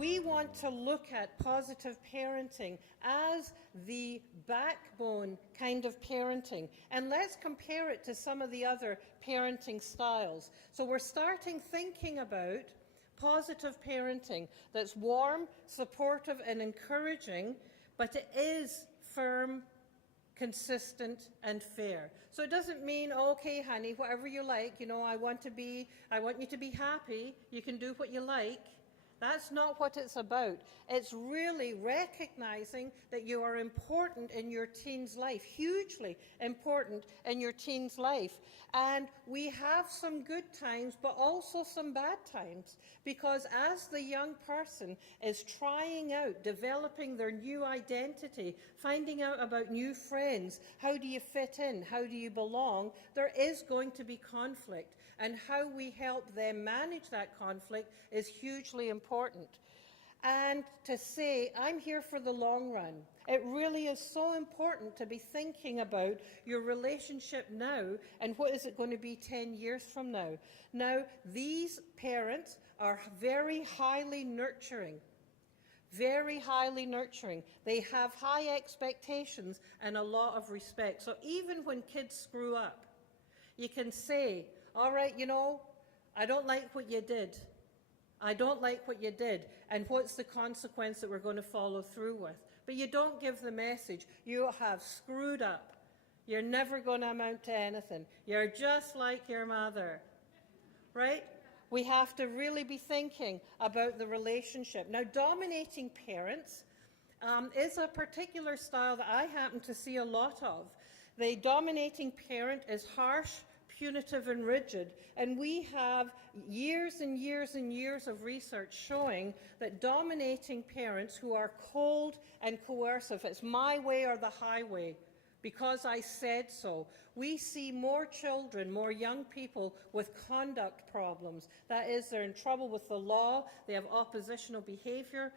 We want to look at positive parenting as the backbone kind of parenting. And let's compare it to some of the other parenting styles. So we're starting thinking about positive parenting that's warm, supportive, and encouraging, but it is firm, consistent, and fair. So it doesn't mean, okay, honey, whatever you like, I want you to be happy, you can do what you like. That's not what it's about. It's really recognizing that you are important in your teen's life, hugely important in your teen's life. And we have some good times, but also some bad times, because as the young person is trying out, developing their new identity, finding out about new friends, how do you fit in, how do you belong, there is going to be conflict. And how we help them manage that conflict is hugely important. And to say, I'm here for the long run. It really is so important to be thinking about your relationship now and what is it going to be 10 years from now. Now, these parents are very highly nurturing. Very highly nurturing. They have high expectations and a lot of respect. So even when kids screw up, you can say, all right, I don't like what you did. I don't like what you did. And what's the consequence that we're going to follow through with? But you don't give the message, you have screwed up. You're never going to amount to anything. You're just like your mother. Right? We have to really be thinking about the relationship. Now, dominating parents is a particular style that I happen to see a lot of. The dominating parent is harsh, punitive and rigid, and we have years and years and years of research showing that dominating parents who are cold and coercive, it's my way or the highway, because I said so. We see more children, more young people with conduct problems. That is, they're in trouble with the law, they have oppositional behaviour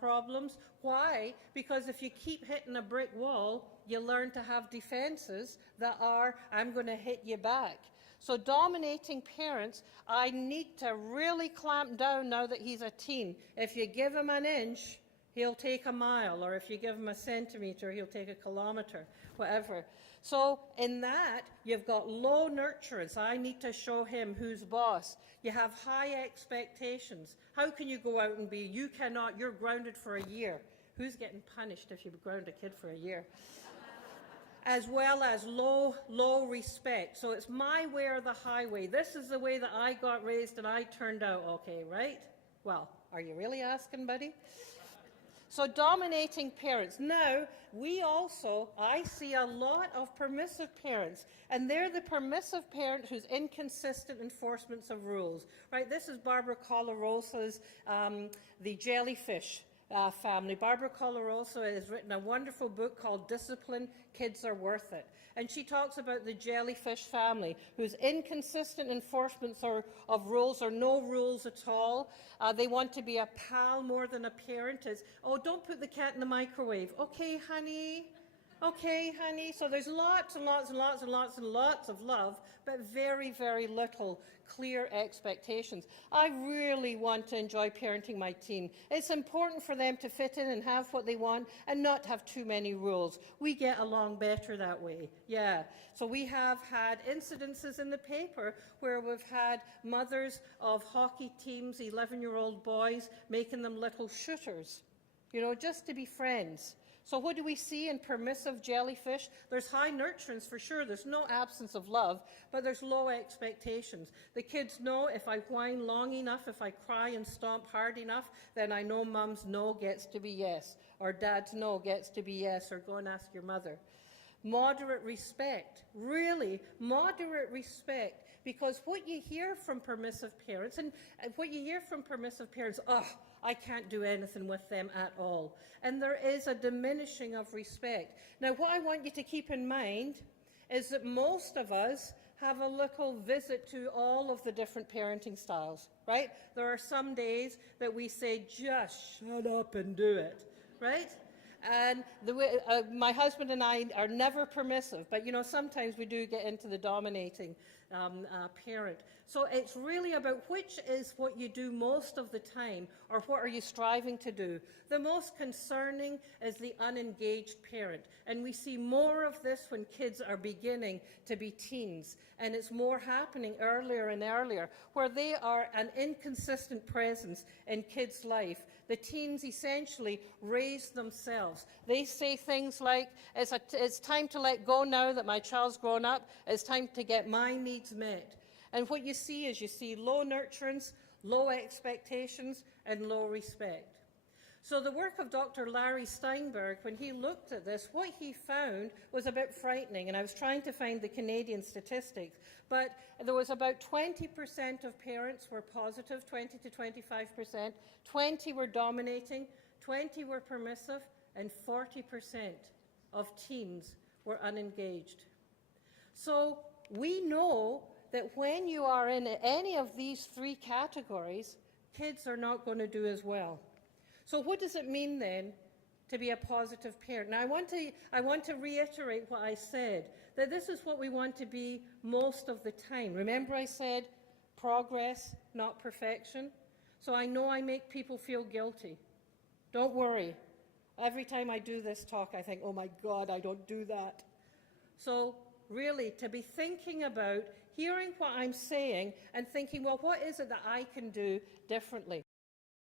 problems. Why? Because if you keep hitting a brick wall, you learn to have defences that are, I'm going to hit you back. So dominating parents, I need to really clamp down now that he's a teen. If you give him an inch, he'll take a mile, or if you give him a centimetre, he'll take a kilometre, whatever. So in that, you've got low nurturance. I need to show him who's boss. You have high expectations. How can you go out and be, you cannot, you're grounded for a year. Who's getting punished if you ground a kid for a year? As well as low respect. So it's my way or the highway. This is the way that I got raised and I turned out okay, right? Well, are you really asking, buddy? So dominating parents. Now, I see a lot of permissive parents, and they're the permissive parent who's inconsistent enforcements of rules, right? This is Barbara Colarosa's The Jellyfish family. Barbara Colarosa has written a wonderful book called Discipline, Kids Are Worth It. And she talks about the jellyfish family, whose inconsistent enforcements of rules or no rules at all. They want to be a pal more than a parent. It's, oh, don't put the cat in the microwave. Okay, honey. Okay, honey. So there's lots and lots and lots and lots and lots of love, but very, very little clear expectations. I really want to enjoy parenting my teen. It's important for them to fit in and have what they want and not have too many rules. We get along better that way. Yeah. So we have had incidences in the paper where we've had mothers of hockey teams, 11-year-old boys, making them little shooters, just to be friends. So what do we see in permissive jellyfish? There's high nurturance for sure. There's no absence of love, but there's low expectations. The kids know if I whine long enough, if I cry and stomp hard enough, then I know mum's no gets to be yes, or dad's no gets to be yes, or go and ask your mother. Moderate respect, really moderate respect, because what you hear from permissive parents, and what you hear from permissive parents, I can't do anything with them at all. And there is a diminishing of respect. Now, what I want you to keep in mind is that most of us have a little visit to all of the different parenting styles, right? There are some days that we say, just shut up and do it, right? And my husband and I are never permissive, but sometimes we do get into the dominating parent. So it's really about which is what you do most of the time, or what are you striving to do. The most concerning is the unengaged parent. And we see more of this when kids are beginning to be teens. And it's more happening earlier and earlier, where they are an inconsistent presence in kids' life. The teens essentially raise themselves. They say things like, it's time to let go now that my child's grown up. It's time to get my needs met. And what you see is low nurturance, low expectations, and low respect. So the work of Dr. Larry Steinberg, when he looked at this, what he found was a bit frightening, and I was trying to find the Canadian statistics, but there was about 20% of parents were positive, 20 to 25%, 20 were dominating, 20 were permissive, and 40% of teens were unengaged. So we know that when you are in any of these three categories, kids are not going to do as well. So what does it mean then to be a positive parent? Now I want to reiterate what I said, that this is what we want to be most of the time. Remember I said progress, not perfection? So I know I make people feel guilty. Don't worry. Every time I do this talk, I think, oh my God, I don't do that. So really, to be thinking about hearing what I'm saying and thinking, well, what is it that I can do differently?